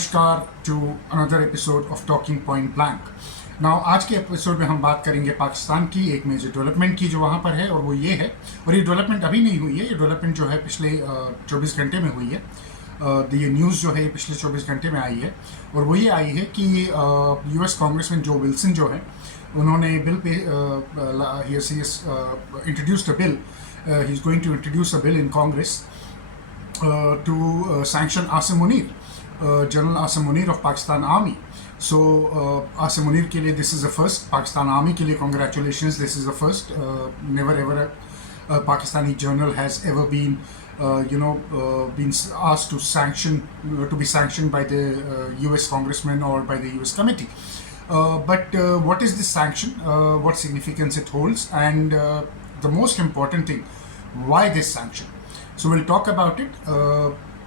नमस्कार to another episode of talking point blank. Now आज के एपिसोड में हम बात करेंगे पाकिस्तान की एक मेजर डेवलपमेंट की जो वहाँ पर है, और वो ये है, और ये डेवलपमेंट अभी नहीं हुई है, ये डेवलपमेंट जो है पिछले 24 घंटे में हुई है। ये न्यूज़ जो है ये पिछले 24 घंटे में आई है, और वो ये आई है कि यूएस कांग्रेसमैन जो विल्सन जो है, उन्होंने बिल पे introduced a bill, he is going to introduce a bill in Congress to sanction Asim Munir, General Asim Munir of Pakistan Army. So Asim Munir ke liye this is the first. Pakistan Army ke liye congratulations, this is the first. Never ever a Pakistani general has ever been been asked to be sanctioned by the US congressman or by the US committee. But what is this sanction? What significance it holds? And the most important thing, why this sanction? So will talk about it.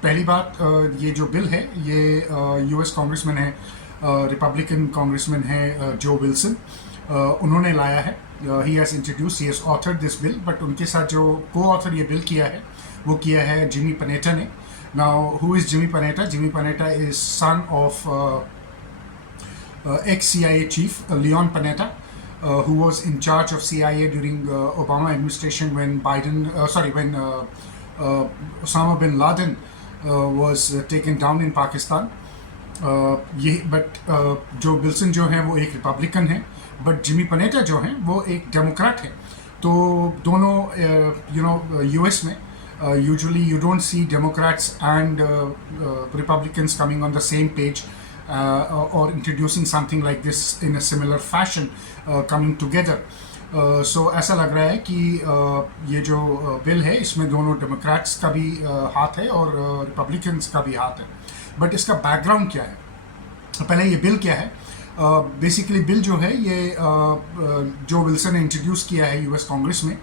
पहली बात, ये जो बिल है ये US congressman है, Republican congressman है जो विल्सन, उन्होंने लाया है। He has introduce, he has authored this bill, but उनके साथ जो को ऑथर ये बिल किया है वो किया है जिमी पनेटा ने। Now who is Jimmy Panetta? Jimmy Panetta is son of ex CIA chief Leon Panetta, who was in charge of CIA during Obama administration when Osama bin Laden was taken down in Pakistan. But जो विल्सन जो हैं वो एक रिपब्लिकन है, but Jimmy Panetta जो हैं वो एक डेमोक्रेट है। तो दोनों यूएस में usually you don't see Democrats and Republicans coming on the same page or introducing something like this in a similar fashion, coming together. So ऐसा लग रहा है कि ये जो बिल है इसमें दोनों डेमोक्रेट्स का भी हाथ है और रिपब्लिकन्स का भी हाथ है। बट इसका बैकग्राउंड क्या है? पहले ये बिल क्या है? बेसिकली बिल जो है ये जो विल्सन ने इंट्रोड्यूस किया है यूएस कांग्रेस में,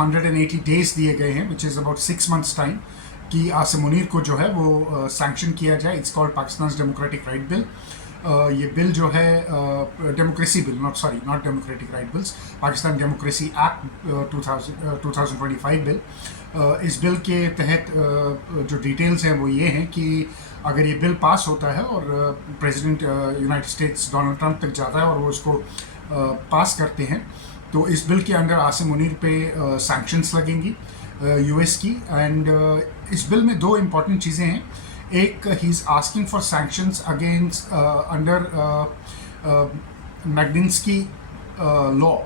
180 डेज दिए गए हैं, which is about 6 months time, कि आसिम मुनीर को जो है वो सैंक्शन किया जाए। It's called Pakistan democratic right bill. ये बिल जो है democracy bill, not democratic right bills, Pakistan democracy act 2025 बिल। इस बिल के तहत जो डिटेल्स हैं वो ये हैं कि अगर ये बिल पास होता है और president United states Donald Trump तक जाता है और वो उसको पास करते हैं, तो इस बिल के अंडर आसिम मुनीर पे सैंक्शंस लगेंगी यूएस की। एंड इस बिल में दो इम्पॉर्टेंट चीज़ें हैं। एक, he is asking for sanctions against under Magnitsky law.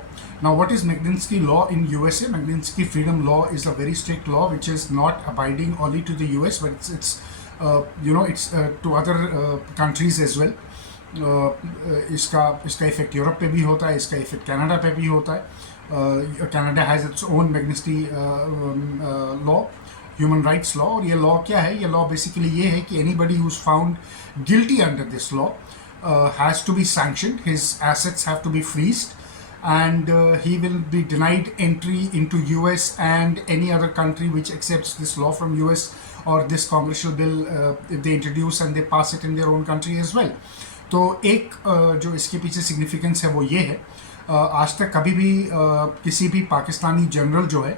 Now, what is Magnitsky law in USA? Magnitsky freedom law is a very strict law which is not abiding only to the US, but it's to other countries as well. इसका effect Europe पे भी होता है, इसका effect Canada पे भी होता है। Canada has its own Magnitsky law, human rights law. और ये लॉ क्या है? ये लॉ बेसिकली ये है कि anybody who is found guilty under this law has to be sanctioned, his assets have to be freezed, and he will be denied entry into US and any other country which accepts this law from US or this congressional bill if they introduce and they pass it in their own country as well. तो एक जो इसके पीछे सिग्निफिकेंस है वो ये है, आज तक कभी भी किसी भी पाकिस्तानी जनरल जो है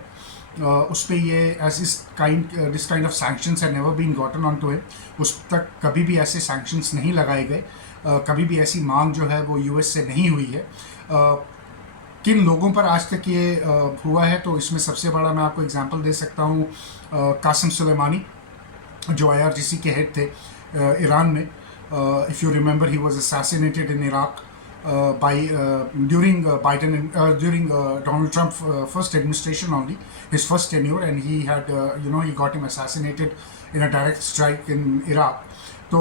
उस पर ये this kind of sanctions have never been gotten on to him, उस तक कभी भी ऐसे सैंक्शंस नहीं लगाए गए, कभी भी ऐसी मांग जो है वो यूएस से नहीं हुई है। किन लोगों पर आज तक ये हुआ है? तो इसमें सबसे बड़ा मैं आपको एग्जांपल दे सकता हूँ, कासिम सुलेमानी जो आईआरजीसी के हेड थे ईरान में। If you remember, he was assassinated in Iraq during Donald Trump first administration only, his first tenure, and he had he got him assassinated in a direct strike in Iraq. तो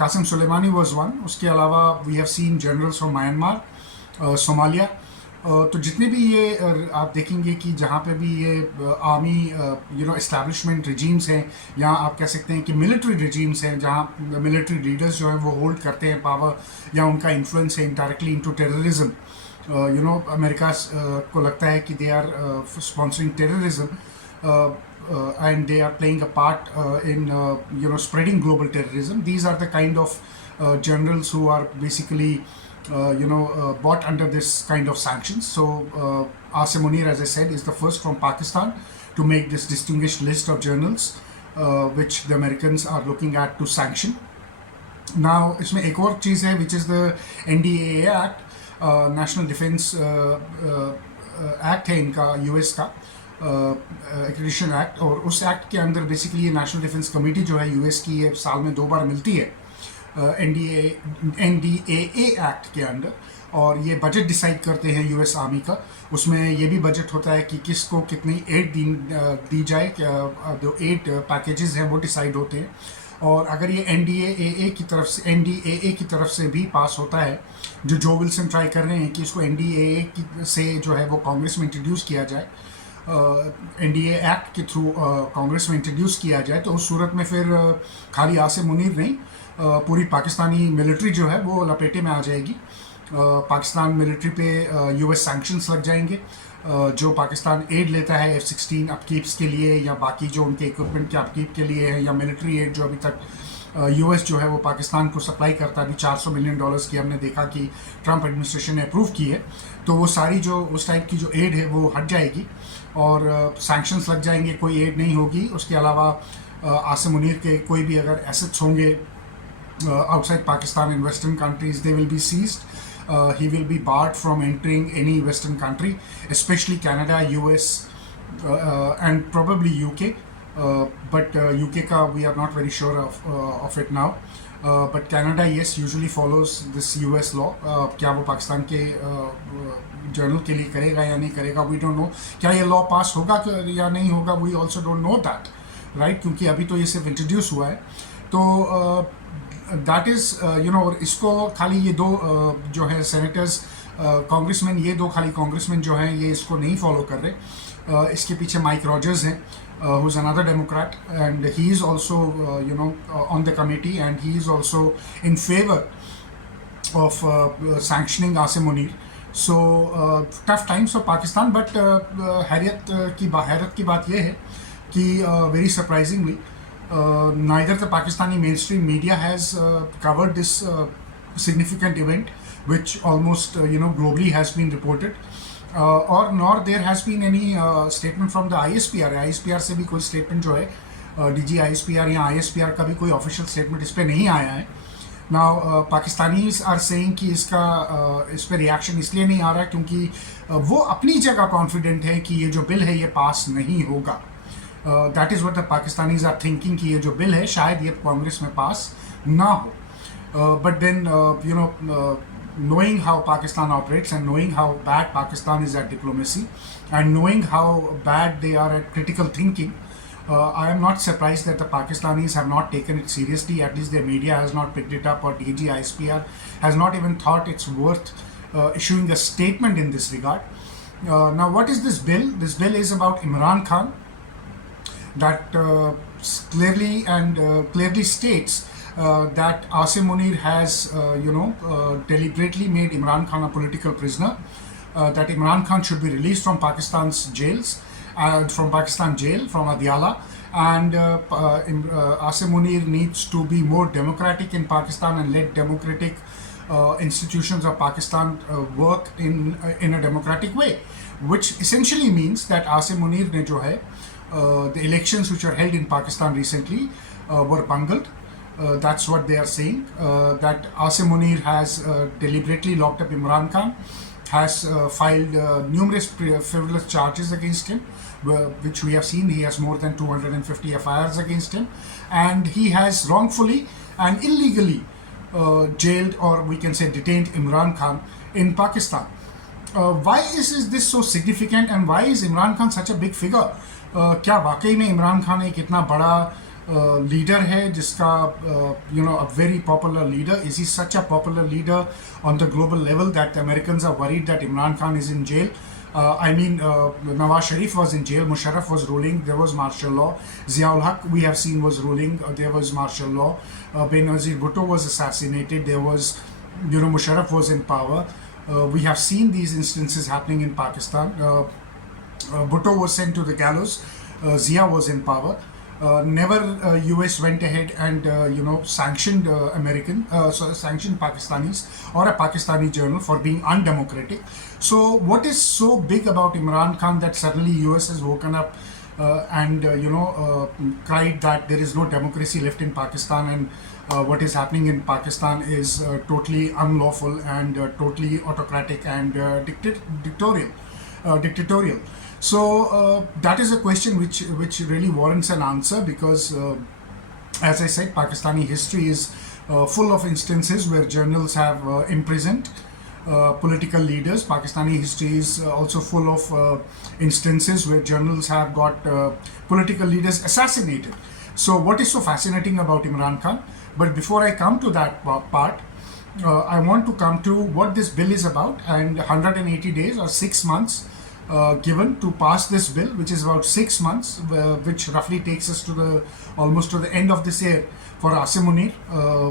कासिम सुलेमानी was one. उसके अलावा we have seen generals from Myanmar, Somalia. तो जितने भी ये आप देखेंगे कि जहाँ पे भी ये आर्मी एस्टैब्लिशमेंट रिजीम्स हैं, या आप कह सकते हैं कि मिलिट्री रिजीम्स हैं, जहाँ मिलिट्री लीडर्स जो हैं वो होल्ड करते हैं पावर, या उनका इन्फ्लुएंस है इनडायरेक्टली इनटू टेररिज्म। अमेरिका को लगता है कि they are sponsoring terrorism and they are playing a part in spreading global terrorism. These are the kind of generals who are basically bought under this kind of sanctions. So Asim Munir, as I said, is the first from Pakistan to make this distinguished list of generals which the Americans are looking at to sanction. Now इसमें एक और चीज़ है which is the NDAA act, national defence act है इनका, यूएस का accreditation act, और उस एक्ट के अंदर बेसिकली ये नेशनल डिफेंस कमेटी जो है यूएस की, ये साल में 2 बार मिलती है NDAA एक्ट के अंडर, और ये बजट डिसाइड करते हैं यूएस आर्मी का। उसमें ये भी बजट होता है कि किसको कितनी एड दी जाए, जो एड पैकेजेस हैं वो डिसाइड होते हैं। और अगर ये NDAA की तरफ से भी पास होता है, जो विल्सन ट्राई कर रहे हैं कि इसको NDAA से जो है वो कांग्रेस में इंट्रोड्यूस किया जाए, NDA एक्ट के थ्रू कांग्रेस में इंट्रोड्यूस किया जाए, तो उस सूरत में फिर खाली आसिम मुनीर नहीं, पूरी पाकिस्तानी मिलिट्री जो है वो लपेटे में आ जाएगी। पाकिस्तान मिलिट्री पे US सैंक्शंस लग जाएंगे। जो पाकिस्तान एड लेता है F-16 अपकीप्स के लिए, या बाकी जो उनके इक्विपमेंट के अपकीप के लिए है, या मिलिट्री एड जो अभी तक US जो है वो पाकिस्तान को सप्लाई करता है, अभी $400 मिलियन की हमने देखा कि ट्रंप एडमिनिस्ट्रेशन ने अप्रूव की है, तो वो सारी जो उस टाइप की जो एड है वो हट जाएगी और सैंक्शंस लग जाएंगे, कोई एड नहीं होगी। उसके अलावा आसिम मुनीर के कोई भी अगर एसेट्स होंगे outside Pakistan in Western countries, they will be seized. He will be barred from entering any Western country, especially Canada, US, and probably UK. But UK ka we are not very sure of it now. But Canada, yes, usually follows this US law. क्या वो पाकिस्तान के जर्नल के लिए करेगा या नहीं करेगा, we don't know. क्या ये लॉ पास होगा या नहीं होगा, we also don't know that, right? क्योंकि अभी तो ये सिर्फ इंट्रोड्यूस हुआ है। तो दैट इज़ और इसको खाली ये दो जो है सेनेटर्स, कांग्रेसमैन, ये दो खाली कांग्रेसमैन जो हैं ये इसको नहीं फॉलो कर रहे। इसके पीछे माइक रॉजर्स हैं, who is another Democrat, and he is also on the committee, and he is also in favor of sanctioning Asim Munir. So tough times for Pakistan, but हैरत की बात ये है कि very surprisingly neither the Pakistani mainstream media has covered this significant event, which almost globally has been reported, or nor there has been any statement from the ISPR. ISPR से भी कोई statement जो है DG ISPR या ISPR का भी कोई official statement इस पे नहीं आया है। Now Pakistanis are saying कि इस पे reaction इसलिए नहीं आ रहा है क्योंकि वो अपनी जगह confident है कि ये जो बिल है ये पास नहीं होगा। That is what the Pakistanis are thinking कि ये जो बिल है शायद ये कांग्रेस में पास ना हो। But then knowing how Pakistan operates, and knowing how bad Pakistan is at diplomacy, and knowing how bad they are at critical thinking, I am not surprised that the Pakistanis have not taken it seriously. At least their media has not picked it up, or DG ISPR has not even thought it's worth issuing a statement in this regard. Now, what is this bill? This bill is about Imran Khan, that clearly states that Asim Munir has deliberately made Imran Khan a political prisoner, that Imran Khan should be released from Pakistan's jails, from Pakistan jail, from Adiala, and Asim Munir needs to be more democratic in Pakistan and let democratic institutions of Pakistan work in a democratic way, which essentially means that Asim Munir ne jo hai the elections which were held in Pakistan recently were bungled. That's what they are saying. That Asim Munir has deliberately locked up Imran Khan, has filed numerous frivolous charges against him, which we have seen. He has more than 250 FIRs against him, and he has wrongfully and illegally jailed, or we can say detained, Imran Khan in Pakistan. Why is this so significant, and why is Imran Khan such a big figure? क्या वाकई में इमरान खान एक इतना बड़ा लीडर है जिसका a very popular leader? Is he such a popular leader on the global level that the Americans are worried that Imran Khan is in jail? I mean, Nawaz Sharif was in jail, Musharraf was ruling, there was martial law. Ziaul Haq, we have seen, was ruling, there was martial law. Benazir Bhutto was assassinated, there was, Musharraf was in power. We have seen these instances happening in Pakistan. Bhutto was sent to the gallows. Zia was in power. Never US went ahead and sanctioned sanctioned Pakistanis or a Pakistani journal for being undemocratic. So what is so big about Imran Khan that suddenly US has woken up and cried that there is no democracy left in Pakistan, and what is happening in Pakistan is totally unlawful and totally autocratic and dictatorial. So that is a question which really warrants an answer, because as I said, Pakistani history is full of instances where journals have imprisoned political leaders. Pakistani history is also full of instances where journals have got political leaders assassinated. So, what is so fascinating about Imran Khan? But before I come to that part, I want to come to what this bill is about, and 180 days or 6 months given to pass this bill, which is about 6 months, which roughly takes us to the almost to the end of this year for Asim Munir,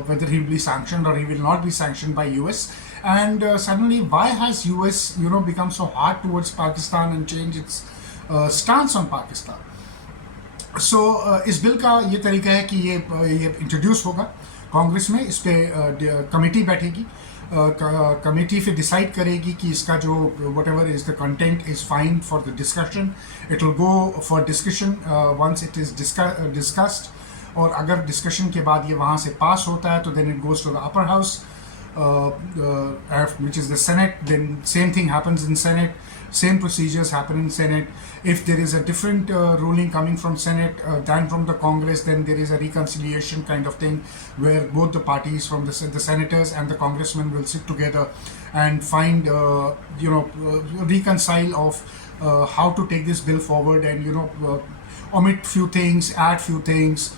whether he will be sanctioned or he will not be sanctioned by US. And suddenly, why has US become so hard towards Pakistan and change its stance on Pakistan? सो इस बिल का ये तरीका है कि ये इंट्रोड्यूस होगा कांग्रेस में, इस पर कमेटी बैठेगी, कमेटी फिर डिसाइड करेगी कि इसका जो whatever is the content is fine for the discussion. It will go for discussion once it is discussed, और अगर डिस्कशन के बाद ये वहाँ से पास होता है तो then it goes to the upper house, which is the Senate. Then same thing happens in Senate, same procedures happen in Senate. If there is a different ruling coming from Senate than from the Congress, then there is a reconciliation kind of thing where both the parties from the senators and the congressmen will sit together and find reconcile of how to take this bill forward, and omit few things, add few things,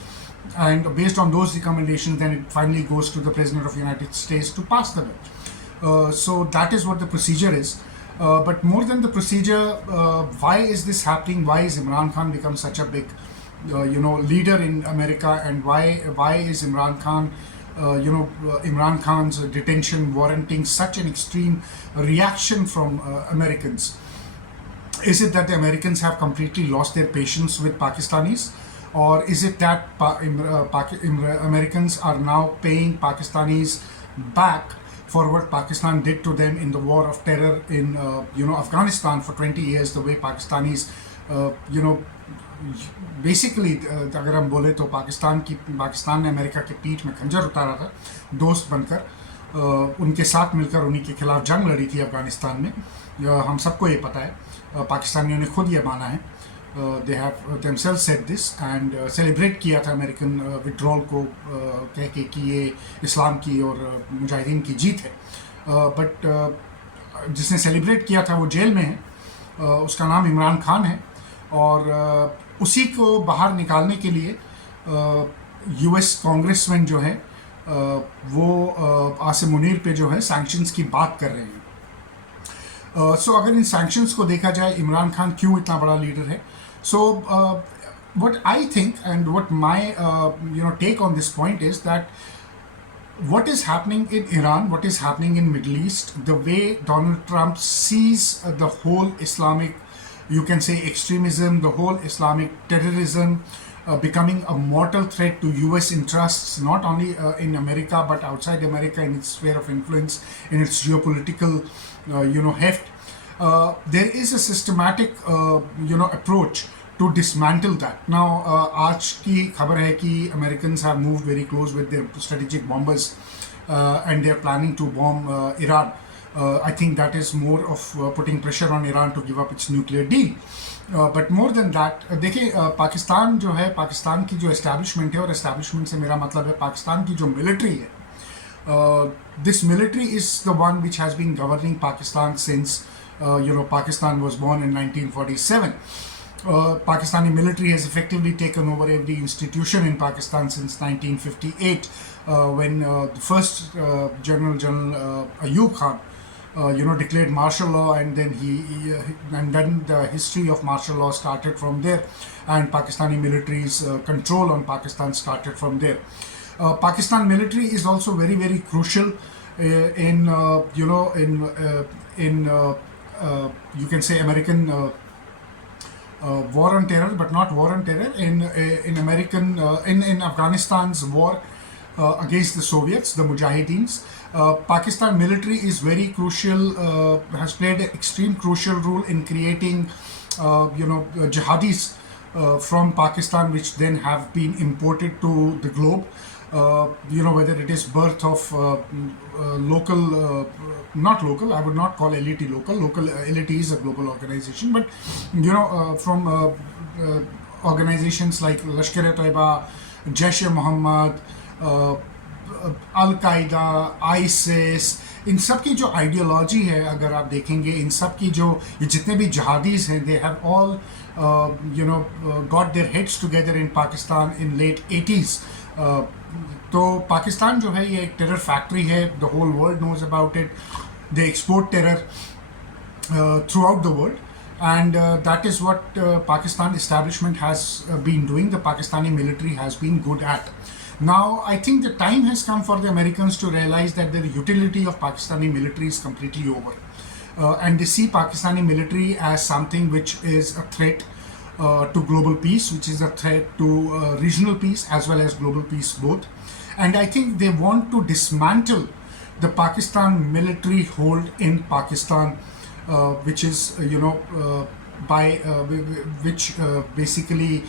and based on those recommendations then it finally goes to the President of the United States to pass the bill. So that is what the procedure is. But more than the procedure, why is this happening? Why is Imran Khan become such a big leader in America, and why is Imran Khan Imran Khan's detention warranting such an extreme reaction from Americans? Is it that the Americans have completely lost their patience with Pakistanis? Or is it that Americans are now paying Pakistanis back for what Pakistan did to them in the war of terror in Afghanistan for 20 years? The way Pakistanis basically अगर हम बोले तो पाकिस्तान ने अमेरिका के पीठ में खंजर उतारा था दोस्त बनकर, उनके साथ मिलकर उन्हीं के खिलाफ जंग लड़ी थी अफगानिस्तान में. हम सबको ये पता है, पाकिस्तानियों ने खुद ये माना है. They have themselves said this and celebrate किया था अमेरिकन withdrawal को कह के कि ये इस्लाम की और मुजाहिदीन की जीत है. बट जिसने सेलिब्रेट किया था वो जेल में है, उसका नाम इमरान खान है, और उसी को बाहर निकालने के लिए US कांग्रेसमैन जो है वो आसिम मुनीर पे जो है सैंक्शंस की बात कर रहे हैं. सो अगर इन सैंक्शंस को देखा जाए, इमरान खान क्यों इतना बड़ा लीडर है? So what I think and what my take on this point is that what is happening in Iran, what is happening in Middle East, the way Donald Trump sees the whole Islamic, you can say, extremism, the whole Islamic terrorism becoming a mortal threat to US interests, not only in America but outside America, in its sphere of influence, in its geopolitical heft. There is a systematic approach to dismantle that. Now आज की खबर है कि Americans have moved very close with their strategic bombers and they are planning to bomb Iran. I think that is more of putting pressure on Iran to give up its nuclear deal. But more than that, देखिए पाकिस्तान जो है, पाकिस्तान की जो establishment है, और establishment से मेरा मतलब है पाकिस्तान की जो military है, this military is the one which has been governing Pakistan since Pakistan was born in 1947. Pakistani military has effectively taken over every institution in Pakistan since 1958, when the first General Ayub Khan declared martial law, and then the history of martial law started from there, and Pakistani military's control on Pakistan started from there. Pakistan military is also very, very crucial in you can say American war on terror, but not war on terror, in American in Afghanistan's war against the Soviets, the Mujahideens. Pakistan military is very crucial, has played an extreme crucial role in creating jihadis from Pakistan, which then have been imported to the globe. Whether it is birth of local, not local, I would not call LET local. LET is a global organization, but from organizations like Lashkar-e-Taiba, Jaish-e-Mohammed, Al-Qaeda, ISIS, इन सब की जो आइडियोलॉजी है अगर आप देखेंगे, इन सब की जो ये जितने भी जहादीज हैं, they have all got their heads together in Pakistan in late 80s. तो पाकिस्तान जो है ये एक टेरर फैक्ट्री है. The whole world knows about it. They export terror throughout the world, and that is what Pakistan establishment has been doing. The Pakistani military has been good at. Now, I think the time has come for the Americans to realize that the utility of Pakistani military is completely over. And they see Pakistani military as something which is a threat to global peace, which is a threat to regional peace as well as global peace both. And I think they want to dismantle the Pakistan military hold in Pakistan, which is, which basically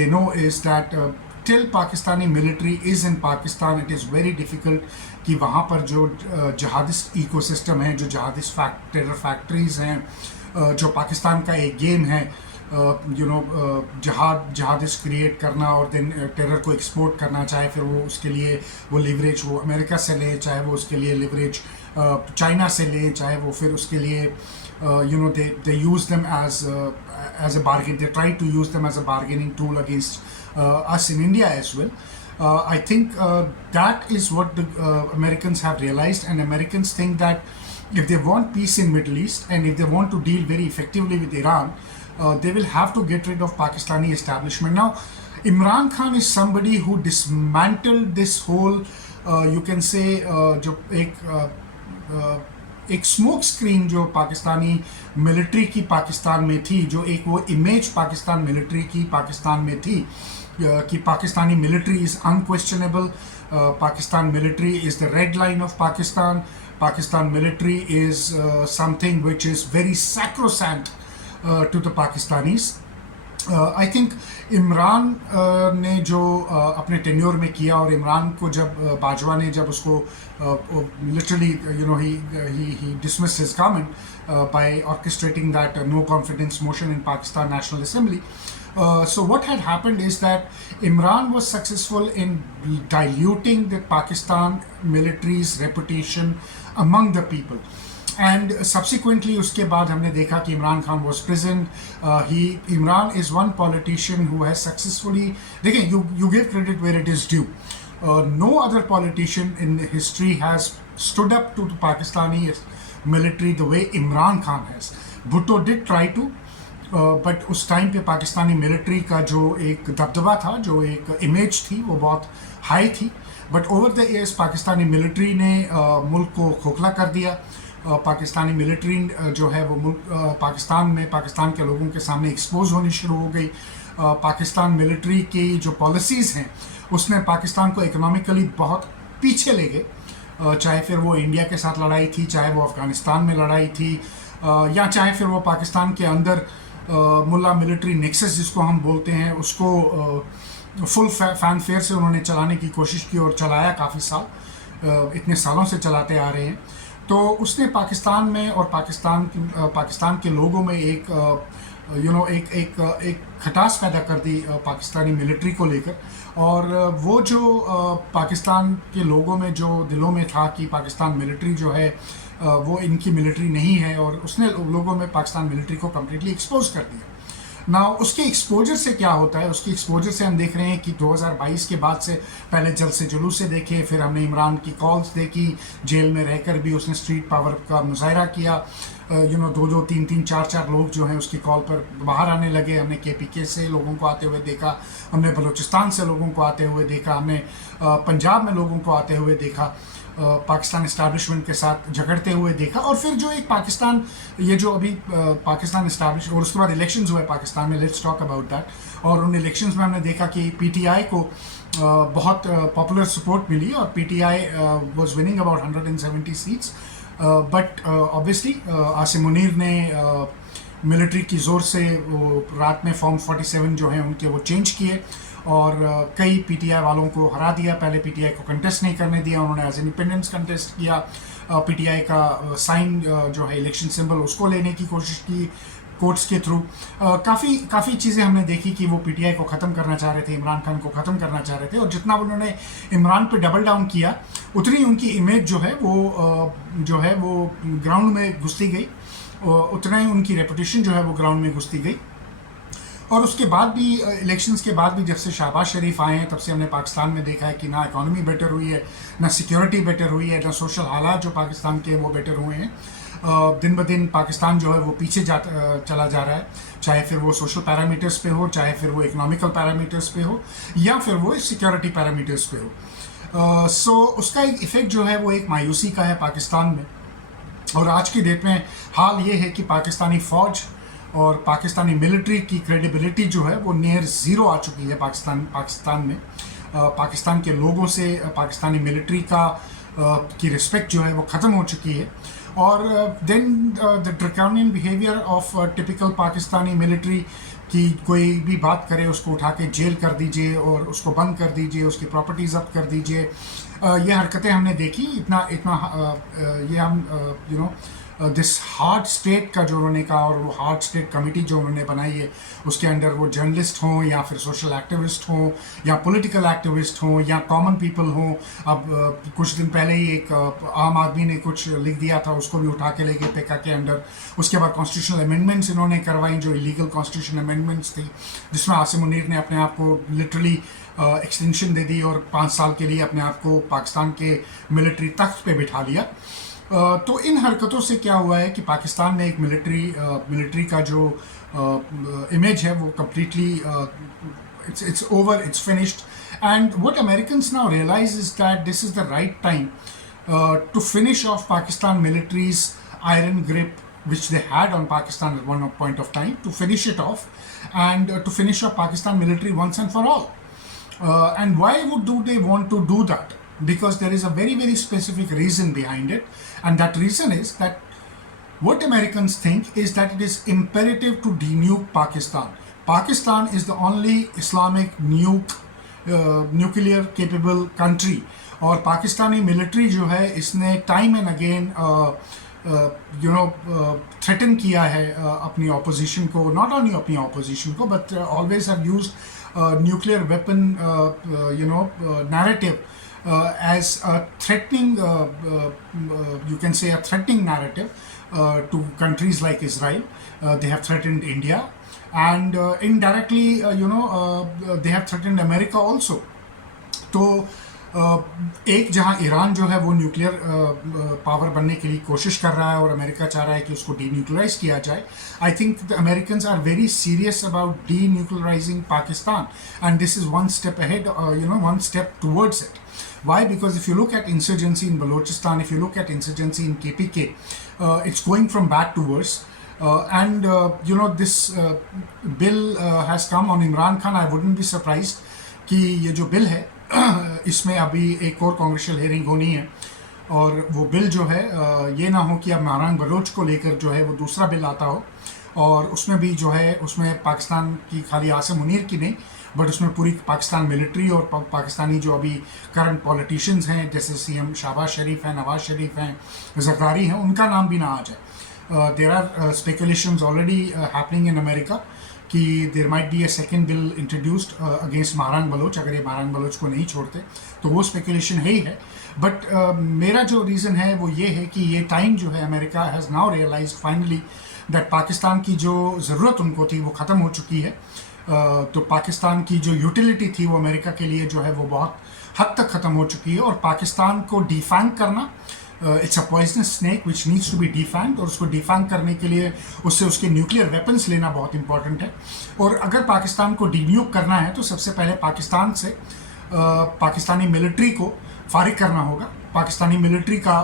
they know is that till Pakistani military is in Pakistan, it is very difficult कि वहाँ पर जो जहादिस्ट इकोसिस्टम है, जो जहादिस्ट terror factories हैं, जो पाकिस्तान का एक गेम है, जहादिस्ट क्रिएट करना और देन टेरर को एक्सपोर्ट करना, चाहे फिर वो उसके लिए वो लिवरेज वो अमेरिका से ले, चाहे वो उसके लिए लिवरेज चाइना से ले, चाहे वो फिर उसके लिए they use them as a bargain. They try to use them as a bargaining tool against us in India as well. I think that is what the Americans have realized, and Americans think that if they want peace in Middle East and if they want to deal very effectively with Iran, they will have to get rid of Pakistani establishment. Now, Imran Khan is somebody who dismantled this whole, you can say, जो एक smoke screen जो पाकिस्तानी मिलिट्री की पाकिस्तान में थी, जो एक वो इमेज पाकिस्तान मिलिट्री की पाकिस्तान में थी कि Pakistani military is unquestionable, Pakistan military is the red line of Pakistan, Pakistan military is something which is very sacrosanct to the Pakistanis. I think Imran ने जो अपने टेन्योर में किया, और इमरान को जब बाजवा ने जब उसको literally he dismissed his government by orchestrating that no confidence motion in Pakistan National Assembly. So what had happened is that Imran was successful in diluting the Pakistan military's reputation among the people. And subsequently उसके बाद हमने देखा कि इमरान Khan was prisoned. Imran is one politician who has successfully, देखिए, you give credit where it is due. No other politician in history has stood up to the Pakistani military the way Imran Khan has. Bhutto did try to, but उस टाइम पे पाकिस्तानी मिलिट्री का जो एक दबदबा था, जो एक इमेज थी, वो बहुत हाई थी. But over the years Pakistani मिलिट्री ने मुल्क को खोखला कर दिया. पाकिस्तानी मिलिट्री जो है वो मुल्क पाकिस्तान में पाकिस्तान के लोगों के सामने एक्सपोज होनी शुरू हो गई. पाकिस्तान मिलिट्री की जो पॉलिसीज़ हैं उसने पाकिस्तान को इकोनॉमिकली बहुत पीछे ले गए. चाहे फिर वो इंडिया के साथ लड़ाई थी, चाहे वो अफ़गानिस्तान में लड़ाई थी, या चाहे फिर वो पाकिस्तान के अंदर मुल्ला मिलिट्री नेक्सस जिसको हम बोलते हैं, उसको फुल फैन फेयर से उन्होंने चलाने की कोशिश की और चलाया काफ़ी साल, इतने सालों से चलाते आ रहे हैं. तो उसने पाकिस्तान में और पाकिस्तान के लोगों में एक एक खटास पैदा कर दी पाकिस्तानी मिलिट्री को लेकर. और वो जो पाकिस्तान के लोगों में जो दिलों में था कि पाकिस्तान मिलिट्री जो है वो इनकी मिलिट्री नहीं है, और उसने लोगों में पाकिस्तान मिलिट्री को कम्प्लीटली एक्सपोज कर दिया. ना उसके एक्सपोजर से क्या होता है, उसके एक्सपोजर से हम देख रहे हैं कि 2022 के बाद से पहले जल से जुलूस से देखे, फिर हमने इमरान की कॉल्स देखी, जेल में रहकर भी उसने स्ट्रीट पावर का मुजाहरा किया. 2-2, 3-3, 4-4 लोग जो हैं उसकी कॉल पर बाहर आने लगे. हमने KPK से लोगों को आते हुए देखा, हमने बलूचिस्तान से लोगों को आते हुए देखा, हमने पंजाब में लोगों को आते हुए देखा, पाकिस्तान इस्टेब्लिशमेंट के साथ झगड़ते हुए देखा. और फिर जो एक पाकिस्तान, ये जो अभी पाकिस्तान इस्टेब्लिश, और उसके बाद इलेक्शंस हुए पाकिस्तान में, लेट्स टॉक अबाउट दैट. और उन इलेक्शंस में हमने देखा कि PTI को बहुत पॉपुलर सपोर्ट मिली, और PTI was winning about 170 seats. But obviously Asim मुनीर ने मिलिट्री की ज़ोर से वो रात में फॉर्म 47 जो हैं उनके वो चेंज किए और कई पीटीआई वालों को हरा दिया। पहले पीटीआई को कंटेस्ट नहीं करने दिया, उन्होंने एज इंडिपेंडेंस कंटेस्ट किया। पीटीआई का साइन जो है इलेक्शन सिंबल उसको लेने की कोशिश की कोर्ट्स के थ्रू। काफ़ी चीज़ें हमने देखी कि वो पीटीआई को ख़त्म करना चाह रहे थे, इमरान खान को ख़त्म करना चाह रहे थे, और जितना उन्होंने इमरान पे डबल डाउन किया उतनी उनकी इमेज जो है वो ग्राउंड में घुसती गई, उतना ही उनकी रेपुटेशन जो है वो ग्राउंड में घुसती गई। और उसके बाद भी इलेक्शंस के बाद भी जब से शहबाज शरीफ आए हैं तब से हमने पाकिस्तान में देखा है कि ना इकॉनमी बेटर हुई है, ना सिक्योरिटी बेटर हुई है, ना सोशल हालात जो पाकिस्तान के वो बेटर हुए हैं। दिन ब दिन पाकिस्तान जो है वो पीछे चला जा रहा है, चाहे फिर वो सोशल पैरामीटर्स पे हो, चाहे फिर वो इकोनॉमिकल पैरामीटर्स पे हो, या फिर वो सिक्योरिटी पैरामीटर्स पे हो। सो उसका एक इफ़ेक्ट जो है वो एक मायूसी का है पाकिस्तान में। और आज की डेट में हाल ये है कि पाकिस्तानी फ़ौज और पाकिस्तानी मिलिट्री की क्रेडिबिलिटी जो है वो नियर ज़ीरो आ चुकी है पाकिस्तान में। पाकिस्तान के लोगों से पाकिस्तानी मिलिट्री की रिस्पेक्ट जो है वो ख़त्म हो चुकी है। और then the draconian behaviour of typical Pakistani military कि कोई भी बात करे उसको उठा के जेल कर दीजिए और उसको बंद कर दीजिए, उसकी प्रॉपर्टी जब्त कर दीजिए। ये हरकतें हमने देखी। ये हम दिस हार्ड स्टेट का जो उन्होंने कहा, और वो हार्ड स्टेट कमेटी जो उन्होंने बनाई है उसके अंडर वो जर्नलिस्ट हों या फिर सोशल एक्टिविस्ट हों या पॉलिटिकल एक्टिविस्ट हों या कॉमन पीपल हों। अब कुछ दिन पहले ही एक आम आदमी ने कुछ लिख दिया था, उसको भी उठा के ले गए पेका के अंडर। उसके बाद कॉन्स्टिट्यूशनल अमेंडमेंट्स इन्होंने करवाई जो इलीगल कॉन्स्टिट्यूशनल अमेंडमेंट्स थी, जिसमें आसिम मुनीर ने अपने आप को लिटरली एक्सटेंशन दे दी और 5 साल के लिए अपने आप को पाकिस्तान के मिलिट्री तख्त पे बिठा लिया। तो इन हरकतों से क्या हुआ है कि पाकिस्तान में एक मिलिट्री का जो इमेज है वो completely it's over, it's finished. And what Americans now realize is that this is the right time to finish off Pakistan military's iron grip which they had on Pakistan at one point of time, to finish it off and to finish off Pakistan military once and for all. And why do they want to do that? Because there is a very, very specific reason behind it, and that reason is that what Americans think is that it is imperative to denuke Pakistan. Pakistan is the only Islamic nuclear capable country, और पाकिस्तानी मिलिट्री जो है इसने time and again threaten किया है अपनी ऑपोजिशन को, not only अपनी ऑपोजिशन को but always have used nuclear weapon narrative as a threatening, you can say a threatening narrative to countries like Israel. They have threatened India, and indirectly, they have threatened America also. तो एक जहाँ ईरान जो है वो nuclear power बनने के लिए कोशिश कर रहा है और अमेरिका चाह रहा है कि उसको डीन्यूक्लियराइज किया जाए, I think the Americans are very serious about denuclearising Pakistan, and this is one step ahead, one step towards it. Why? Because if you look at insurgency in Balochistan, if you look at insurgency in KPK, it's going from bad to worse. And this bill has come on Imran Khan. I wouldn't be surprised कि ये जो बिल है इसमें अभी एक और कांग्रेसियल हेयरिंग होनी है, और वो बिल जो है ये ना हो कि अब महरान बलोच को लेकर जो है वो दूसरा बिल आता हो, और उसमें भी जो है उसमें पाकिस्तान की खाली आसिम मुनीर की नहीं बट उसमें पूरी पाकिस्तान मिलिट्री और पाकिस्तानी जो अभी करंट पॉलिटिशियंस हैं जैसे सीएम शहबाज शरीफ हैं, नवाज शरीफ हैं, जरदारी हैं, उनका नाम भी ना आ जाए। There are speculations already happening in America कि there might be a second bill introduced against Mehran Baloch, अगर ये महरान बलोच को नहीं छोड़ते तो वो स्पेकुलेशन है ही है। बट मेरा जो रीज़न है वो ये है कि ये टाइम जो है America has now realise finally that Pakistan की जो ज़रूरत उनको थी वो ख़त्म हो चुकी है। तो पाकिस्तान की जो यूटिलिटी थी वो अमेरिका के लिए जो है वो बहुत हद तक ख़त्म हो चुकी है, और पाकिस्तान को डिफैंग करना it's a poisonous snake which needs to be defanged, और उसको डिफैंग करने के लिए उससे उसके न्यूक्लियर वेपन्स लेना बहुत इंपॉर्टेंट है। और अगर पाकिस्तान को डिन्यूक करना है तो सबसे पहले पाकिस्तान से पाकिस्तानी मिलिट्री को फारिग करना होगा, पाकिस्तानी मिलिट्री का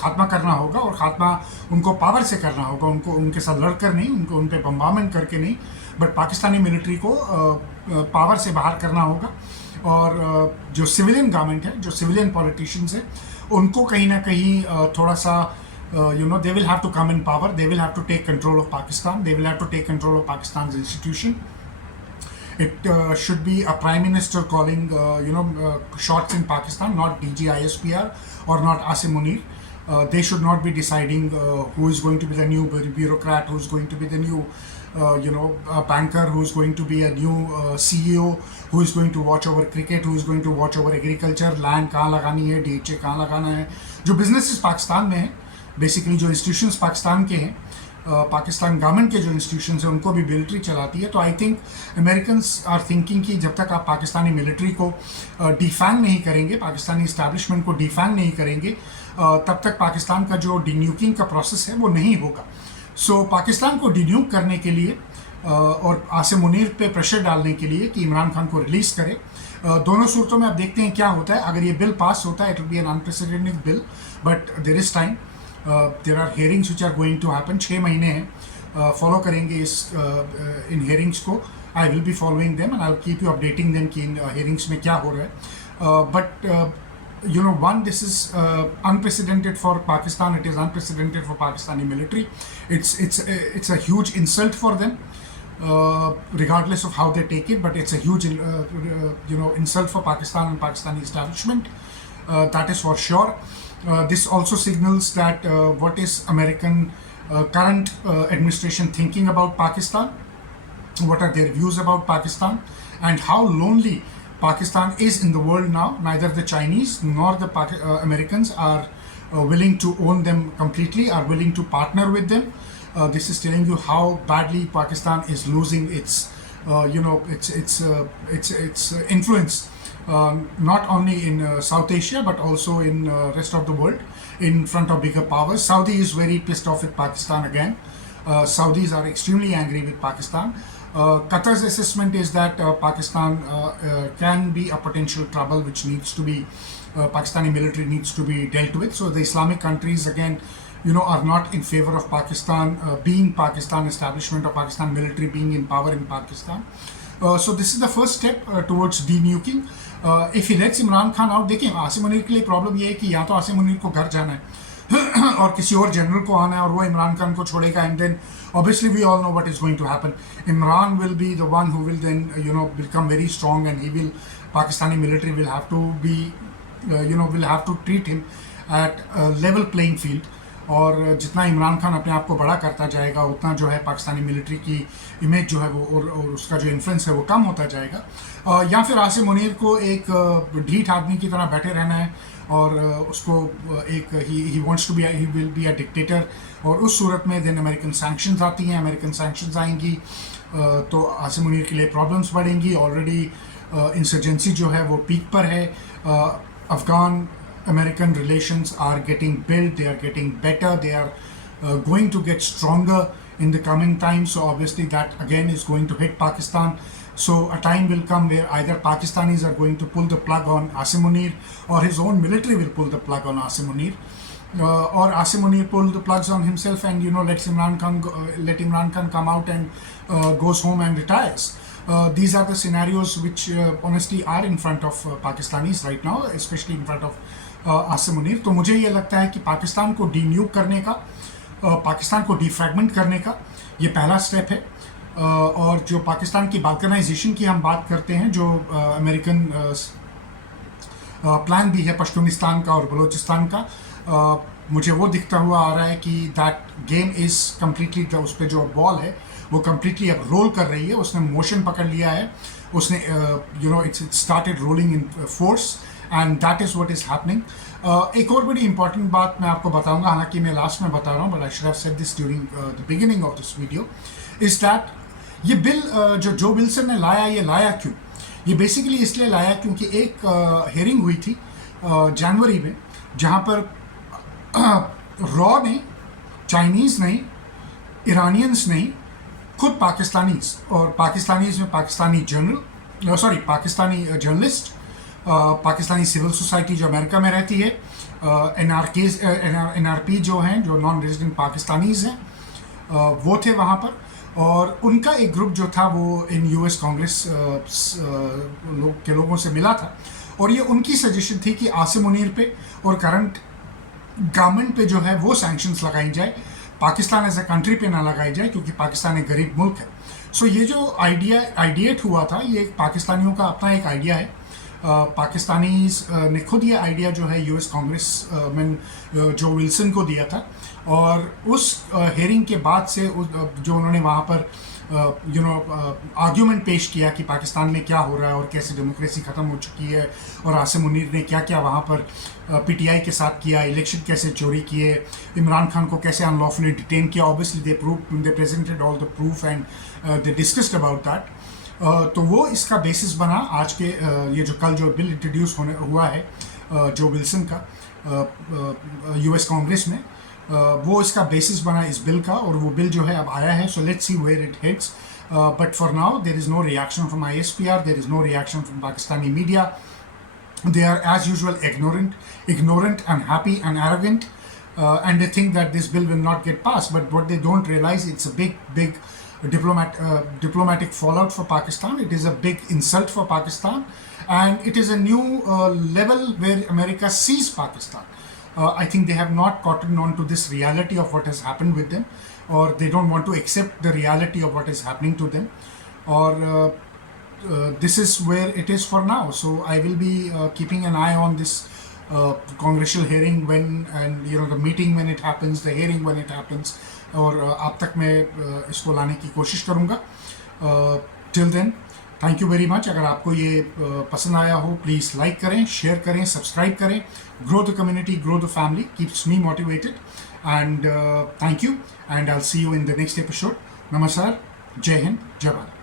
खात्मा करना होगा, और ख़ात्मा उनको पावर से करना होगा, उनको उनके साथ लड़कर नहीं, उनको उन पर बम्बारमेंट करके नहीं, बट पाकिस्तानी मिलिट्री को पावर से बाहर करना होगा। और जो सिविलियन गवर्नमेंट है, जो सिविलियन पॉलिटिशियंस है, उनको कहीं ना कहीं थोड़ा सा they will have to come in power, they will have to take control of Pakistan, they will have to take control of Pakistan's institution. It should be a prime minister calling, shots in Pakistan, not DG ISPR or not Asim Munir. They should not be deciding who is going to be the new bureaucrat, who is going to be the new, banker, who is going to be a new CEO, who is going to watch over cricket, who is going to watch over agriculture, land कहाँ लगानी है, DHA कहाँ लगाना है. जो businesses पाकिस्तान में है, बेसिकली जो इंस्टीट्यूशंस पाकिस्तान के हैं, पाकिस्तान गवर्नमेंट के जो इंस्टीट्यूशंस हैं उनको भी मिलिट्री चलाती है. तो I think Americans are thinking कि जब तक आप पाकिस्तानी मिलिट्री को डिफैंग नहीं करेंगे, पाकिस्तानी इस्टेब्लिशमेंट को डिफैंग नहीं करेंगे, तब तक पाकिस्तान का जो डिन्यूकिंग का प्रोसेस है वो नहीं होगा. सो पाकिस्तान को डिन्यूक करने के लिए और आसिम मुनीर पे प्रेशर डालने के लिए कि इमरान खान को रिलीज़ करे, दोनों सूरतों में आप देखते हैं क्या होता है. अगर ये बिल पास होता है, it will be an unprecedented bill, but there is time. There are hearings which are going to happen. 6 महीने हैं, फॉलो करेंगे इस इन हेयरिंग्स को. I will be following them and I will keep you updating them कि इन hearings में क्या हो रहा है. But one, this is unprecedented for Pakistan. It is unprecedented for Pakistani military. It's a huge insult for them, regardless of how they take it. But it's a huge, insult for Pakistan and Pakistani establishment. That is for sure. This also signals that what is American current administration thinking about Pakistan, what are their views about Pakistan, and how lonely Pakistan is in the world now. Neither the Chinese nor the Americans are willing to own them completely, are willing to partner with them. This is telling you how badly Pakistan is losing its influence, not only in South Asia but also in rest of the world in front of bigger powers. Saudi is very pissed off with Pakistan again. Saudis are extremely angry with Pakistan. Qatar's assessment is that Pakistan can be a potential trouble which needs to be, Pakistani military needs to be dealt with. So the Islamic countries again, are not in favor of Pakistan being Pakistan establishment or Pakistan military being in power in Pakistan. So this is the first step towards denuking. If he lets Imran Khan out, देखिए आसिम मुनीर के लिए प्रॉब्लम ये है कि या तो आसिम मुनीर को घर जाना है और किसी और जनरल को आना है और वो इमरान खान को छोड़ेगा, and then obviously we all know what is going to happen. Imran will be the one who will then become very strong, and he will, Pakistani military will have to be will have to treat him at a level playing field. और जितना इमरान खान अपने आप को बड़ा करता जाएगा उतना जो है पाकिस्तानी मिलिट्री की इमेज जो है वो और उसका जो इन्फ्लुएंस है वो कम होता जाएगा. या फिर आसिम मुनीर को एक ढीठ आदमी की तरह बैठे रहना है और उसको एक ही wants to be, he will be a dictator. और उस सूरत में देन अमेरिकन सैंक्शंस आती हैं, अमेरिकन सैंक्शंस आएंगी तो आसिम मुनीर के लिए प्रॉब्लम्स बढ़ेंगी. ऑलरेडी इंसर्जेंसी जो है वो पीक पर है. Afghan American relations are getting built, they are getting better, they are going to get stronger in the coming time. So obviously that again is going to hit Pakistan. So a time will come where either Pakistanis are going to pull the plug on Asim Munir, or his own military will pull the plug on Asim Munir, or Asim Munir pull the plugs on himself and let Imran Khan come out and goes home and retires. These are the scenarios which honestly are in front of Pakistanis right now, especially in front of Asim मुनीर. तो मुझे ये लगता है कि पाकिस्तान को डीन्यूक करने का, पाकिस्तान को डिफ्रैगमेंट करने का ये पहला स्टेप है. और जो पाकिस्तान की बाल्कनाइजेशन की हम बात करते हैं, जो अमेरिकन प्लान भी है पश्तूनिस्तान का और बलूचिस्तान का, मुझे वो दिखता हुआ आ रहा है कि दैट गेम इज़ कम्प्लीटली, उस पर जो बॉल है वो कम्प्लीटली अब रोल कर रही है. उसने मोशन पकड़ लिया है, उसने it's started rolling in force, and that is what is happening. एक और बड़ी इंपॉर्टेंट बात मैं आपको बताऊंगा, हालांकि मैं लास्ट में बता रहा हूँ, but I should have said this during the beginning of this video, is that ये बिल जो विल्सन ने लाया, ये लाया क्यों? ये बेसिकली इसलिए लाया क्योंकि एक हेयरिंग हुई थी जनवरी में, जहाँ पर रॉ ने, चाइनीज़ नहीं, इरानियंस नहीं, खुद पाकिस्तानीज़, और पाकिस्तानीज़ में Pakistani Pakistani journalist, Pakistani civil society जो अमेरिका में रहती है, NRP जो हैं, जो नॉन रेजिडेंट पाकिस्तानीज़ हैं, वो थे वहाँ पर. और उनका एक ग्रुप जो था वो इन US कांग्रेस के लोगों से मिला था, और ये उनकी सजेशन थी कि आसिम मुनीर पे और करंट गवर्नमेंट पे जो है वो सैंक्शंस लगाई जाए, पाकिस्तान एज ए कंट्री पे ना लगाई जाए, क्योंकि पाकिस्तान एक गरीब मुल्क है। सो ये जो आइडिएट हुआ था, ये पाकिस्तानियों का अपना एक आइडिया है। पाकिस्तानी ने खुद ये आइडिया जो है यूएस कांग्रेस में जो विल्सन को दिया था, और उस हेयरिंग के बाद से जो उन्होंने वहाँ पर आर्ग्यूमेंट पेश किया कि पाकिस्तान में क्या हो रहा है और कैसे डेमोक्रेसी ख़त्म हो चुकी है, और आसिम मुनीर ने क्या क्या वहाँ पर पीटीआई के साथ किया, इलेक्शन कैसे चोरी किए, इमरान खान को कैसे अनलॉफुली डिटेन किया। Obviously they presented all the proof and they discussed about that. तो वो इसका बेसिस बना आज के ये जो कल जो बिल इंट्रोड्यूस होने हुआ है जो विल्सन का यूएस कांग्रेस में, वो इसका बेसिस बना इस बिल का, और वो बिल जो है अब आया है। So let's see where it heads, but for now there is no reaction from ISPR, there is no reaction from Pakistani media. They are as usual ignorant and happy and arrogant, and they think that this bill will not get passed. But what they don't realize, it's a big diplomatic fallout for Pakistan. It is a big insult for Pakistan, and it is a new level where America sees Pakistan. I think they have not gotten on to this reality of what has happened with them, or they don't want to accept the reality of what is happening to them, or this is where it is for now. So I will be keeping an eye on this congressional hearing and the meeting when it happens, the hearing when it happens, और आप तक मैं इसको लाने की कोशिश करूँगा। Till then, thank you very much. अगर आपको ये पसंद आया हो, प्लीज़ लाइक करें, शेयर करें, सब्सक्राइब करें। Grow the community, grow the family, keeps me motivated, and thank you, and I will see you in the next episode. नमस्कार, जय हिंद, जय भारत।